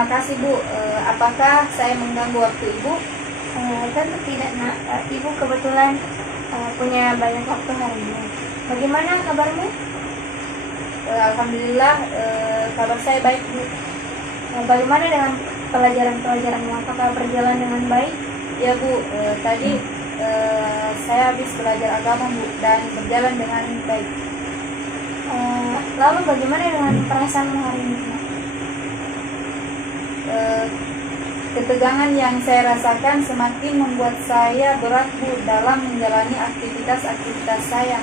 terima kasih Bu. Apakah saya mengganggu waktu Ibu? Tentu tidak, Nak. Ibu kebetulan punya banyak waktu hari ini. Bagaimana kabarmu? Alhamdulillah, kabar saya baik Bu. Bagaimana dengan pelajaran-pelajaranmu? Apakah berjalan dengan baik? Ya Bu, tadi saya habis belajar agama Bu dan berjalan dengan baik. Lalu bagaimana dengan perasaanmu hari ini, Nak? Ketegangan yang saya rasakan semakin membuat saya berat Bu dalam menjalani aktivitas saya.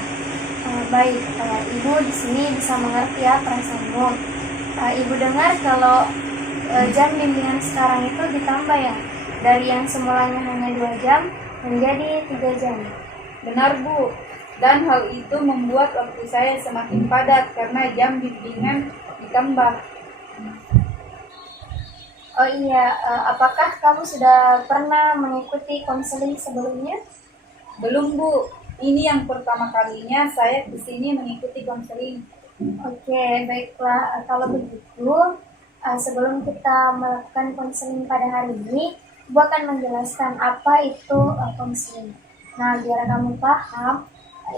Baik, Ibu di sini bisa mengerti ya perasaanmu. Ibu dengar kalau jam bimbingan sekarang itu ditambah ya, dari yang semulanya hanya 2 jam menjadi 3 jam. Benar Bu, dan hal itu membuat waktu saya semakin padat karena jam bimbingan ditambah. Oh iya, apakah kamu sudah pernah mengikuti konseling sebelumnya? Belum Bu, ini yang pertama kalinya saya kesini mengikuti konseling. Oke, baiklah. Kalau begitu, sebelum kita melakukan konseling pada hari ini, Ibu akan menjelaskan apa itu konseling. Nah, biar kamu paham,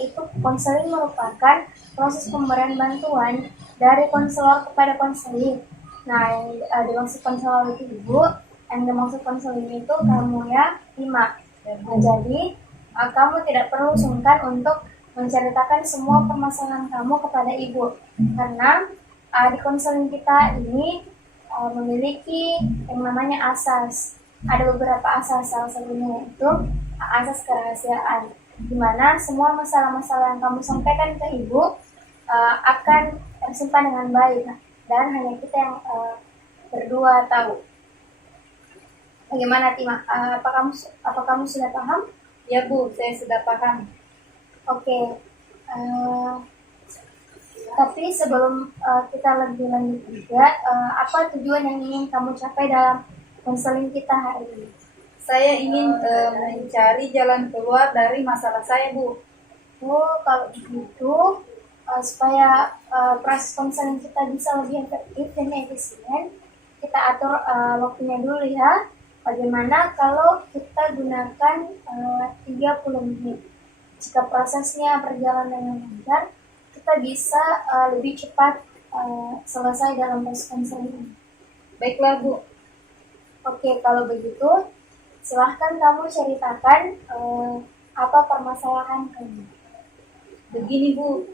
itu konseling merupakan proses pemberian bantuan dari konselor kepada konseling. Nah, yang dimaksud konselor itu Ibu, yang dimaksud konseling itu kamu ya, Ima. Nah, jadi kamu tidak perlu sungkan untuk menceritakan semua permasalahan kamu kepada Ibu, karena di konseling kita ini memiliki yang namanya asas. Ada beberapa asas, salah satunya itu asas kerahasiaan, di mana semua masalah-masalah yang kamu sampaikan ke Ibu akan tersimpan dengan baik, dan hanya kita yang berdua tahu. Bagaimana, Tima? Apa kamu sudah paham? Ya Bu, saya sudah paham. Oke. Tapi sebelum kita lebih lanjut juga, apa tujuan yang ingin kamu capai dalam konseling kita hari ini? Saya ingin mencari jalan keluar dari masalah saya Bu. Oh, kalau begitu, supaya proses konseling kita bisa lebih efektif dan efisien, kita atur waktunya dulu ya. Bagaimana kalau kita gunakan 30 menit? Jika prosesnya berjalan dengan lancar, kita bisa lebih cepat selesai dalam proses konseling ini. Baiklah Bu. Oke, kalau begitu, silahkan kamu ceritakan apa permasalahan kamu. Begini Bu,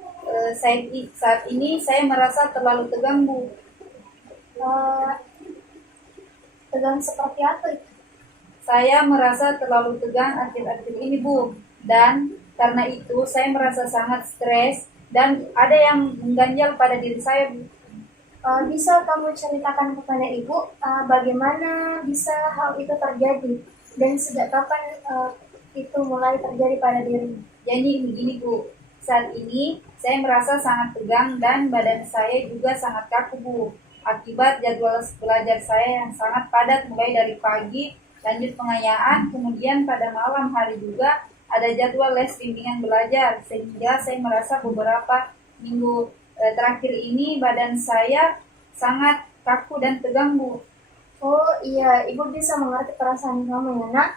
saat ini saya merasa terlalu tegang Bu. Tegang seperti apa itu? Saya merasa terlalu tegang akhir-akhir ini Bu, dan karena itu saya merasa sangat stres dan ada yang mengganjal pada diri saya Bu. Bisa kamu ceritakan kepada Ibu bagaimana bisa hal itu terjadi dan sejak kapan itu mulai terjadi pada dirimu? Jadi begini Bu, saat ini saya merasa sangat tegang dan badan saya juga sangat kaku Bu, akibat jadwal belajar saya yang sangat padat mulai dari pagi, lanjut pengayaan, kemudian pada malam hari juga ada jadwal les bimbingan belajar, sehingga saya merasa beberapa minggu terakhir ini badan saya sangat kaku dan tegang Bu. Oh iya, Ibu bisa mengerti perasaan kamu ya Nak.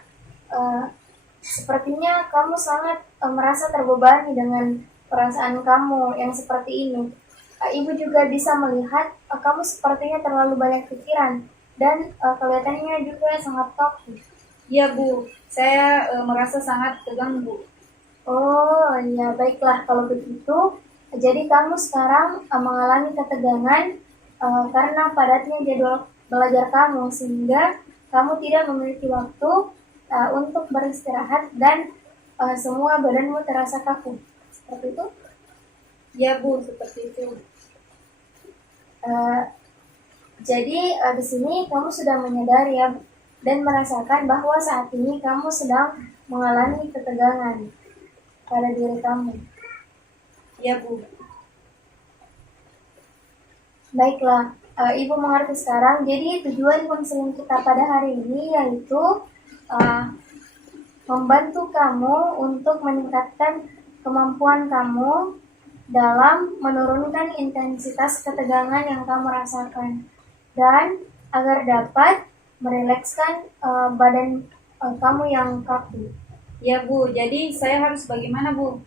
Sepertinya kamu sangat merasa terbebani dengan perasaan kamu yang seperti ini. Ibu juga bisa melihat kamu sepertinya terlalu banyak pikiran dan kelihatannya juga sangat kaku. Iya Bu, saya merasa sangat tegang Bu. Oh iya, baiklah kalau begitu. Jadi kamu sekarang mengalami ketegangan karena padatnya jadwal belajar kamu, sehingga kamu tidak memiliki waktu untuk beristirahat dan semua badanmu terasa kaku. Seperti itu? Ya Bu, seperti itu. Jadi di sini kamu sudah menyadari ya dan merasakan bahwa saat ini kamu sedang mengalami ketegangan pada diri kamu. Ya Bu. Baiklah, Ibu mengerti sekarang. Jadi tujuan konseling kita pada hari ini yaitu membantu kamu untuk meningkatkan kemampuan kamu dalam menurunkan intensitas ketegangan yang kamu rasakan dan agar dapat merilekskan badan kamu yang kaku. Ya Bu, jadi saya harus bagaimana Bu?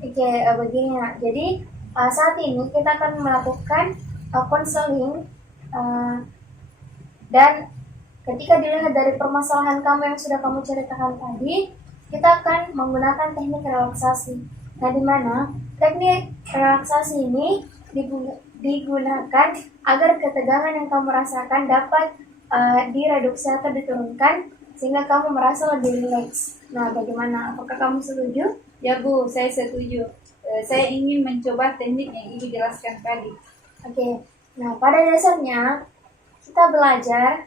Oke, begini ya. Jadi saat ini kita akan melakukan konseling dan ketika dilihat dari permasalahan kamu yang sudah kamu ceritakan tadi, kita akan menggunakan teknik relaksasi. Nah, di mana teknik relaksasi ini digunakan agar ketegangan yang kamu rasakan dapat direduksi atau diturunkan sehingga kamu merasa lebih rileks. Nah, bagaimana? Apakah kamu setuju? Ya Bu, saya setuju. Saya ingin mencoba teknik yang Ibu jelaskan tadi. Oke. Nah, pada dasarnya kita belajar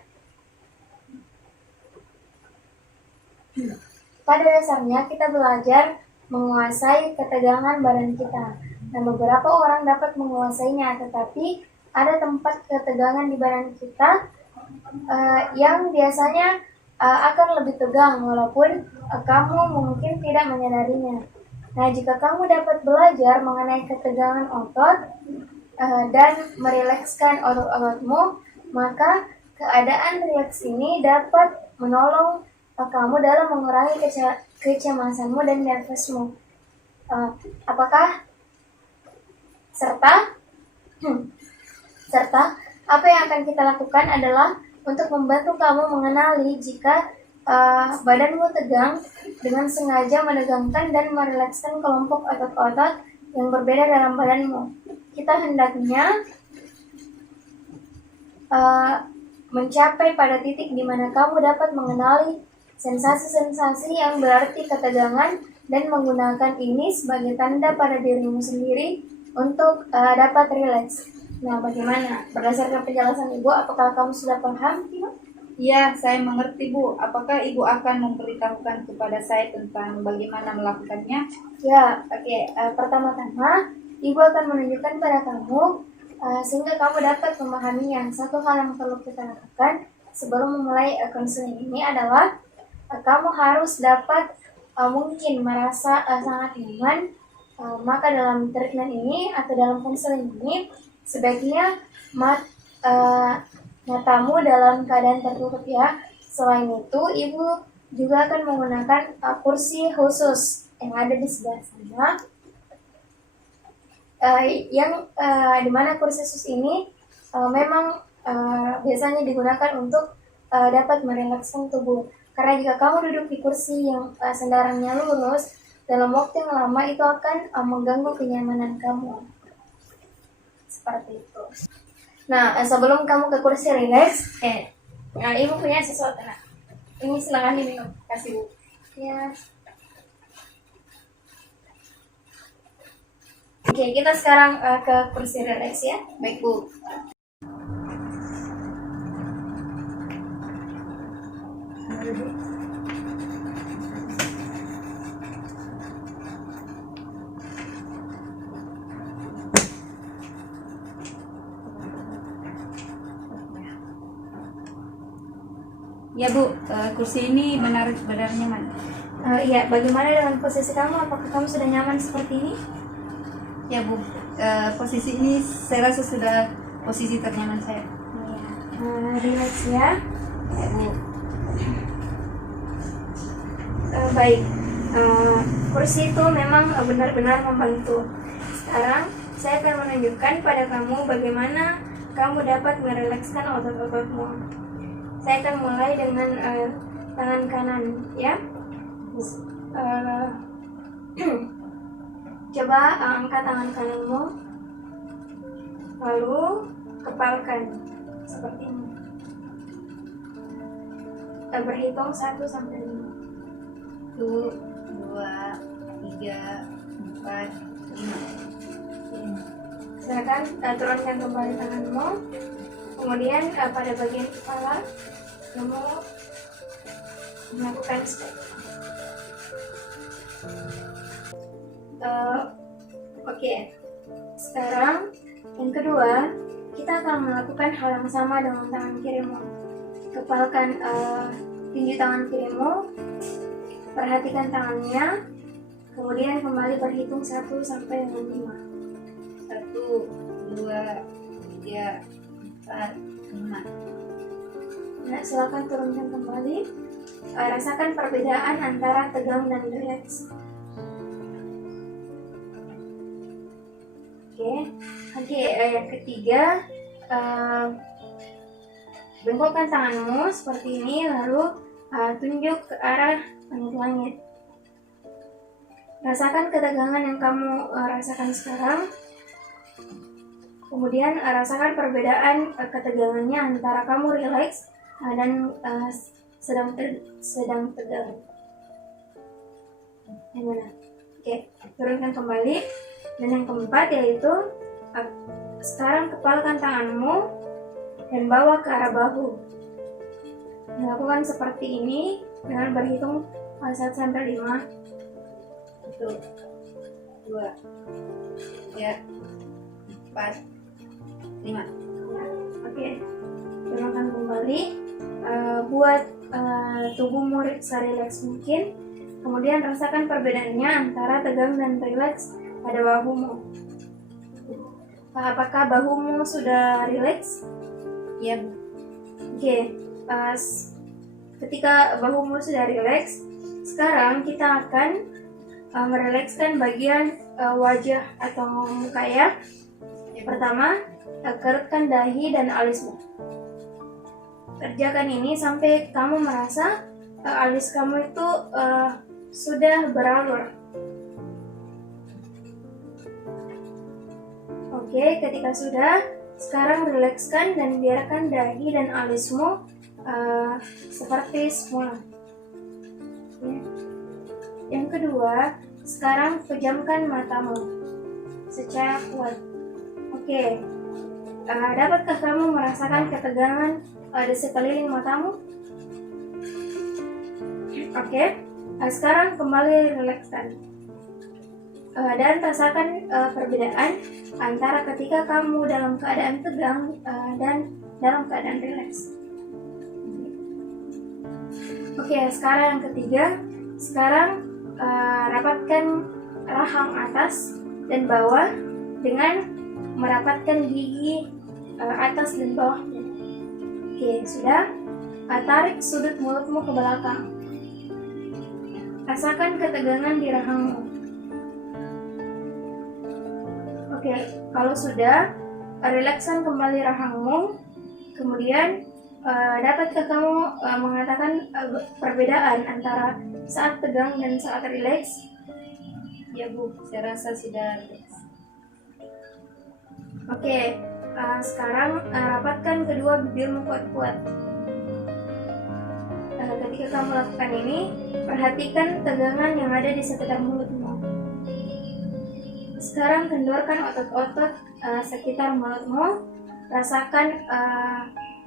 menguasai ketegangan badan kita. Nah, beberapa orang dapat menguasainya, tetapi ada tempat ketegangan di badan kita yang biasanya akan lebih tegang walaupun kamu mungkin tidak menyadarinya. Nah, jika kamu dapat belajar mengenai ketegangan otot dan merilekskan otot-ototmu, maka keadaan rileks ini dapat menolong kamu dalam mengurangi kecemasanmu dan nervousmu. Apakah serta apa yang akan kita lakukan adalah untuk membantu kamu mengenali jika badanmu tegang dengan sengaja menegangkan dan merilekskan kelompok otot-otot yang berbeda dalam badanmu. Kita hendaknya mencapai pada titik di mana kamu dapat mengenali sensasi-sensasi yang berarti ketegangan dan menggunakan ini sebagai tanda pada dirimu sendiri untuk dapat rileks. Nah, bagaimana? Berdasarkan penjelasan Ibu, apakah kamu sudah paham? Ya, saya mengerti Bu. Apakah Ibu akan memberitahukan kepada saya tentang bagaimana melakukannya? Ya, oke. Pertama-tama, Ibu akan menunjukkan pada kamu sehingga kamu dapat memahaminya. Satu hal yang perlu kita lakukan sebelum memulai konseling ini adalah kamu harus dapat mungkin merasa sangat nyaman. Maka dalam treatment ini atau dalam konseling ini sebaiknya matamu dalam keadaan tertutup ya. Selain itu, Ibu juga akan menggunakan kursi khusus yang ada di sebelah sana. Dimana kursi khusus ini memang biasanya digunakan untuk dapat merilekskan tubuh. Karena jika kamu duduk di kursi yang sendarannya lurus, dalam waktu yang lama itu akan mengganggu kenyamanan kamu. Seperti itu. Nah, sebelum kamu ke kursi rileks, Ibu punya sesuatu. Nah, ini silakan diminum. Kasih Bu. Ya. Oke, kita sekarang ke kursi rileks ya. Baik Bu. Ya Bu, kursi ini benar-benar nyaman. Iya, bagaimana dengan posisi kamu? Apakah kamu sudah nyaman seperti ini? Ya Bu, posisi ini saya rasa sudah posisi ternyaman saya. Relax ya. Ya Bu. Baik, kursi itu memang benar-benar membantu. Sekarang saya akan menunjukkan pada kamu bagaimana kamu dapat merilekskan otot-ototmu. Saya akan mulai dengan tangan kanan ya. Coba angkat tangan kananmu, lalu kepalkan seperti ini. Berhitung 1 sampai 5. 1, 2, 3, 4, 5. Silakan turunkan kembali tanganmu. Kemudian pada bagian kepala kamu melakukan step. Oke. Sekarang yang kedua, kita akan melakukan hal yang sama dengan tangan kirimu. Kepalkan tinju tangan kirimu, perhatikan tangannya, kemudian kembali berhitung 1 sampai dengan 5. 1, 2, 3, 4, 5. Nah, silakan turunkan kembali. Rasakan perbedaan antara tegang dan rileks. Oke, yang ketiga, bengkokkan tanganmu seperti ini, lalu tunjuk ke arah langit-langit. Rasakan ketegangan yang kamu rasakan sekarang. Kemudian rasakan perbedaan ketegangannya antara kamu rileks dan sedang tegang. Yang mana? Oke, turunkan kembali. Dan yang keempat yaitu sekarang kepalkan tanganmu dan bawa ke arah bahu. Lakukan seperti ini dengan berhitung 1 sampai 5. 1, 2, 3, 4, 5. Oke, turunkan kembali. Buat tubuhmu serileks mungkin. Kemudian rasakan perbedaannya antara tegang dan rileks pada bahumu. Apakah bahumu sudah rileks? Iya, Bu. Oke, ketika bahumu sudah rileks, sekarang kita akan merilekskan bagian wajah atau muka ya. Pertama, kerutkan dahi dan alismu. Kerjakan ini sampai kamu merasa alis kamu itu sudah beralur. Oke, ketika sudah, sekarang rilekskan dan biarkan dahi dan alismu seperti semula. Ya. Yang kedua, sekarang pejamkan matamu secara kuat. Oke, dapatkah kamu merasakan ketegangan di sekeliling matamu? Oke, sekarang kembali rilekskan. Dan rasakan perbedaan antara ketika kamu dalam keadaan tegang dan dalam keadaan rileks. Oke, sekarang yang ketiga, sekarang rapatkan rahang atas dan bawah dengan merapatkan gigi atas dan bawahnya. Oke, sudah. Tarik sudut mulutmu ke belakang. Rasakan ketegangan di rahangmu. Oke, kalau sudah, rilekskan kembali rahangmu. Kemudian, dapatkah kamu mengatakan perbedaan antara saat tegang dan saat rileks? Ya, Bu. Saya rasa sudah rileks. Oke, sekarang rapatkan kedua bibirmu kuat-kuat. Ketika kamu lakukan ini, perhatikan tegangan yang ada di sekitar mulutmu. Sekarang kendorkan otot-otot sekitar mulutmu. Rasakan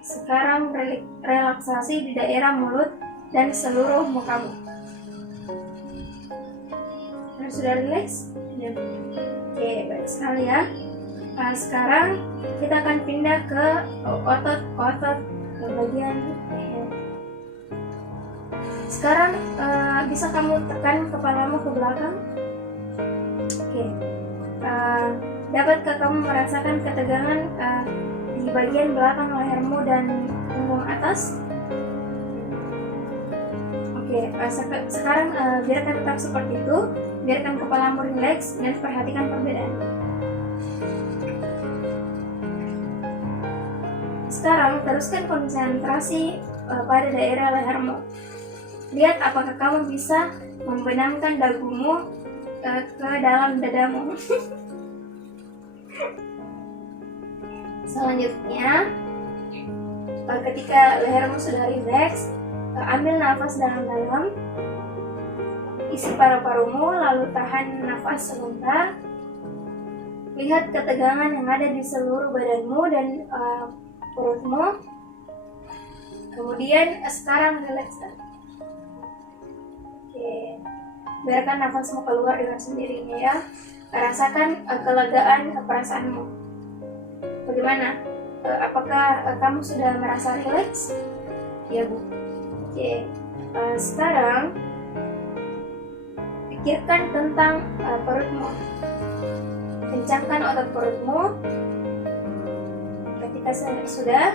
sekarang relaksasi di daerah mulut dan seluruh mukamu. Sudah rileks? Ya. Oke, baik sekali ya. Sekarang kita akan pindah ke otot-otot ke bagian leher. Sekarang bisa kamu tekan kepalamu ke belakang. Oke. Dapatkah kamu merasakan ketegangan di bagian belakang lehermu dan punggung atas? Oke, sekarang biarkan tetap seperti itu. Biarkan kepalamu rileks dan perhatikan perbedaan. Sekarang teruskan konsentrasi pada daerah lehermu. Lihat apakah kamu bisa membenamkan dagumu ke dalam dadamu. Selanjutnya, ketika lehermu sudah rileks, ambil nafas dalam-dalam, isi paru-parumu, lalu tahan nafas sebentar. Lihat ketegangan yang ada di seluruh badanmu dan perutmu. Kemudian sekarang rilekskan. Oke, biarkan nafasmu keluar dengan sendirinya ya. Rasakan kelegaan perasaanmu. Bagaimana? Apakah kamu sudah merasa rileks? Ya, Bu. Oke, sekarang pikirkan tentang perutmu. Kencangkan otot perutmu. Ketika sudah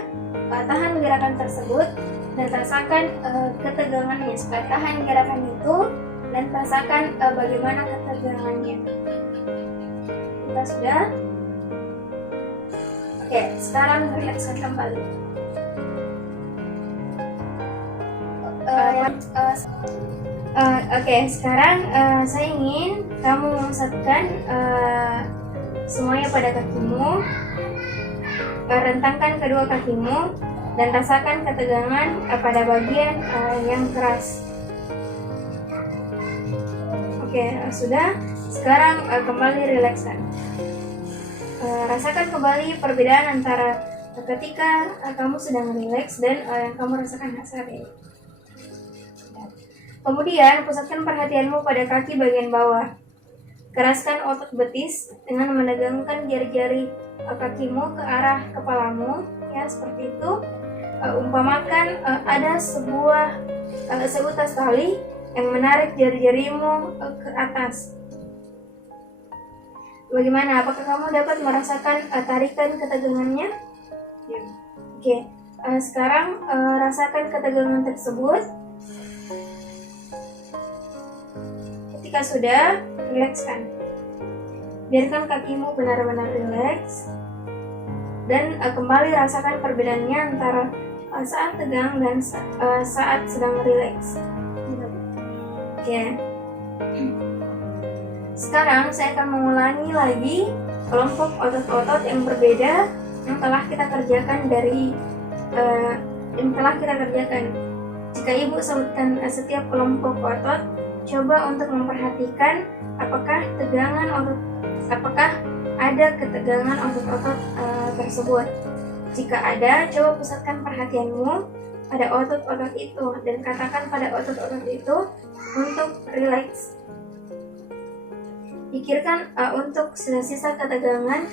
tahan gerakan tersebut, dan rasakan ketegangannya. Supaya tahan gerakan itu dan rasakan bagaimana ketegangannya. Kita sudah. Oke, sekarang rilekskan kembali. Oke, sekarang saya ingin kamu memusatkan semuanya pada kakimu. Rentangkan kedua kakimu dan rasakan ketegangan pada bagian yang keras. Oke, sudah. Sekarang kembali rilekskan. Rasakan kembali perbedaan antara ketika kamu sedang rileks dan yang kamu rasakan saat ini. Kemudian, pusatkan perhatianmu pada kaki bagian bawah. Keraskan otot betis dengan menegangkan jari-jari kakimu ke arah kepalamu, ya seperti itu. Umpamakan ada seutas tali yang menarik jari-jarimu ke atas. Bagaimana? Apakah kamu dapat merasakan tarikan ketegangannya? Ya. Oke, sekarang rasakan ketegangan tersebut. Ketika sudah, rilekskan. Biarkan kakimu benar-benar rileks dan kembali rasakan perbedaannya antara saat tegang dan saat sedang rileks. Oke. Sekarang saya akan mengulangi lagi kelompok otot-otot yang berbeda yang telah kita kerjakan Jika ibu sebutkan setiap kelompok otot, coba untuk memperhatikan apakah ada ketegangan otot-otot tersebut. Jika ada, coba pusatkan perhatianmu pada otot-otot itu dan katakan pada otot-otot itu untuk relax. Pikirkan untuk sisa-sisa ketegangan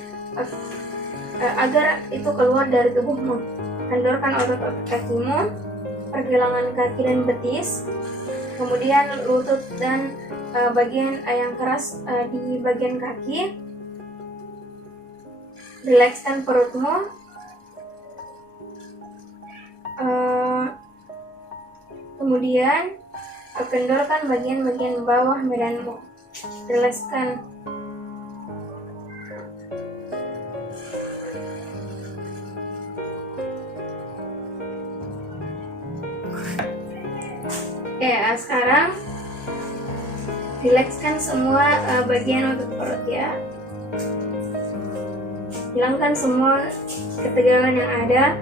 agar itu keluar dari tubuhmu. Kendorkan otot-otot kakimu, pergelangan kaki dan betis, kemudian lutut dan bagian yang keras di bagian kaki. Rilekskan perutmu. Kemudian kendorkan bagian-bagian bawah badanmu. Rilekskan. Oke, sekarang rilekskan semua bagian otot perut ya. Hilangkan semua ketegangan yang ada.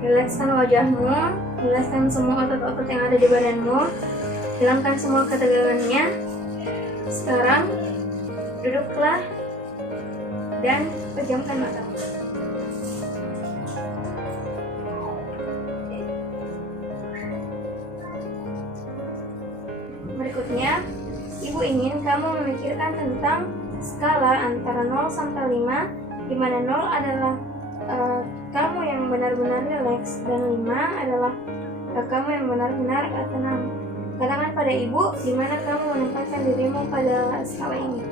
Rilekskan wajahmu, rilekskan semua otot-otot yang ada di badanmu. Hilangkan semua ketegangannya. Sekarang duduklah dan pejamkan matamu. Berikutnya, ibu ingin kamu memikirkan tentang skala antara 0 sampai 5, di mana 0 adalah kamu yang benar-benar rileks dan 5 adalah kamu yang benar-benar tenang. Katakan pada ibu di mana kamu menempatkan dirimu pada skala ini.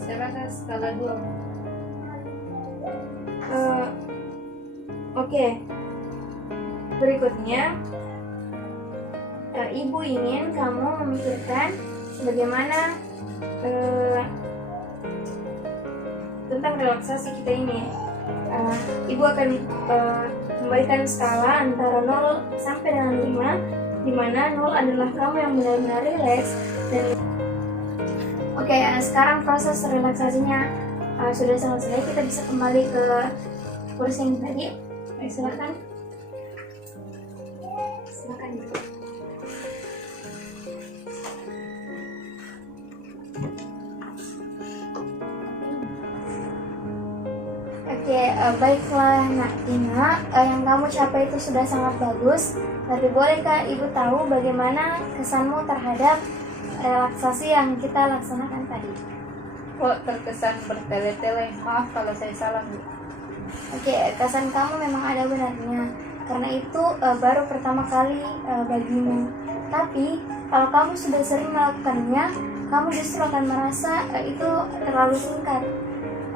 Saya rasa skala 2. Oke. Berikutnya, ibu ingin kamu memikirkan bagaimana tentang relaksasi kita ini. Ibu akan memberikan skala antara 0 sampai dengan 5, di mana 0 adalah kamu yang benar-benar rileks dan Oke, sekarang proses relaksasinya sudah selesai. Kita bisa kembali ke kursi yang tadi. Silakan. Silakan. Oke, baiklah Nak Tina, yang kamu capai itu sudah sangat bagus. Tapi bolehkah Ibu tahu bagaimana kesanmu terhadap relaksasi yang kita laksanakan tadi? Kok terkesan bertele-tele? Maaf kalau saya salah, Bu. Oke, kesan kamu memang ada benarnya, karena itu baru pertama kali bagimu. Tapi kalau kamu sudah sering melakukannya, kamu justru akan merasa itu terlalu singkat.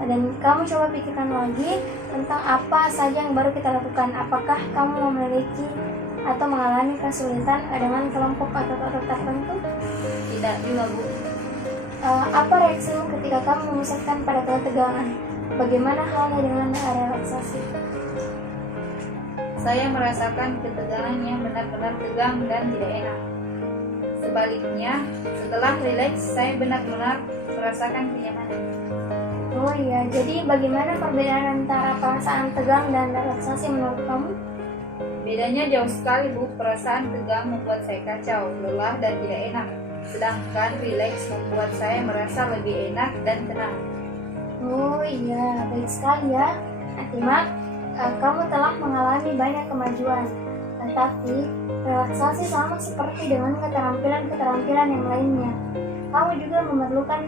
Dan kamu coba pikirkan lagi tentang apa saja yang baru kita lakukan. Apakah kamu memiliki atau mengalami kesulitan dengan kelompok atau tertentu? Tidak juga, Bu. Apa reaksimu ketika kamu memusatkan pada ketegangan? Bagaimana halnya dengan relaksasi? Saya merasakan ketegangan yang benar-benar tegang dan tidak enak. Sebaliknya, setelah rileks, saya benar-benar merasakan kenyamanan. Oh iya, jadi bagaimana perbedaan antara perasaan tegang dan relaksasi menurut kamu? Bedanya jauh sekali, Bu. Perasaan tegang membuat saya kacau, lelah, dan tidak enak. Sedangkan rileks membuat saya merasa lebih enak dan tenang. Oh iya, baik sekali ya. Atimak, kamu telah mengalami banyak kemajuan. Tetapi, relaksasi sama seperti dengan keterampilan-keterampilan yang lainnya. Kamu juga memerlukan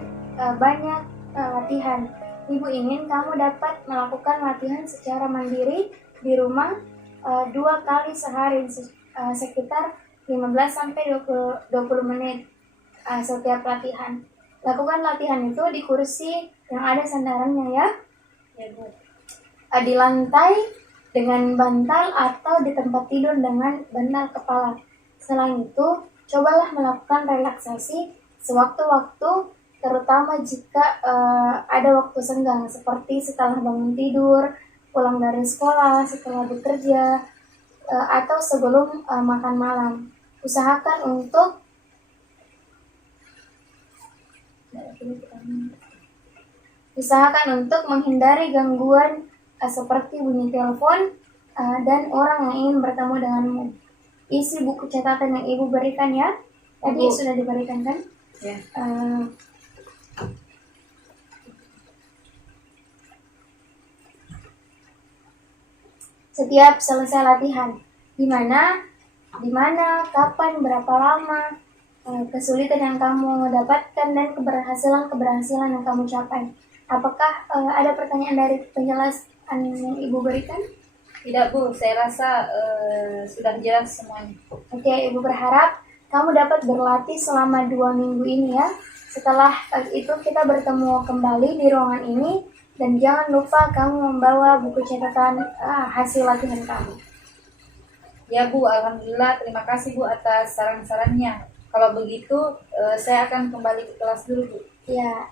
banyak latihan. Ibu ingin kamu dapat melakukan latihan secara mandiri di rumah 2 kali sehari, sekitar 15-20 menit setiap latihan. Lakukan latihan itu di kursi yang ada sandarannya ya. Ya, Bu. Di lantai dengan bantal atau di tempat tidur dengan bantal kepala. Selain itu, cobalah melakukan relaksasi sewaktu-waktu, terutama jika ada waktu senggang seperti setelah bangun tidur, pulang dari sekolah, setelah bekerja, atau sebelum makan malam. Usahakan untuk menghindari gangguan seperti bunyi telepon dan orang yang ingin bertemu denganmu. Isi buku catatan yang ibu berikan ya. Tadi Ibu. sudah diberikan kan? Ya. Setiap selesai latihan, di mana, kapan, berapa lama, kesulitan yang kamu dapatkan dan keberhasilan yang kamu capai. Apakah ada pertanyaan dari penjelasan yang ibu berikan? Tidak, Bu. Saya rasa sudah jelas semuanya. Oke, ibu berharap kamu dapat berlatih selama 2 minggu ini ya. Setelah itu kita bertemu kembali di ruangan ini. Dan jangan lupa kamu membawa buku catatan hasil latihan kamu. Ya, Bu. Alhamdulillah. Terima kasih, Bu, atas saran-sarannya. Kalau begitu, saya akan kembali ke kelas dulu, Bu. Ya,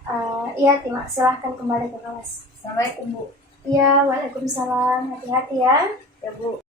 iya, silahkan kembali ke kelas. Assalamualaikum, Bu. Iya, waalaikumsalam. Hati-hati ya. Ya, Bu.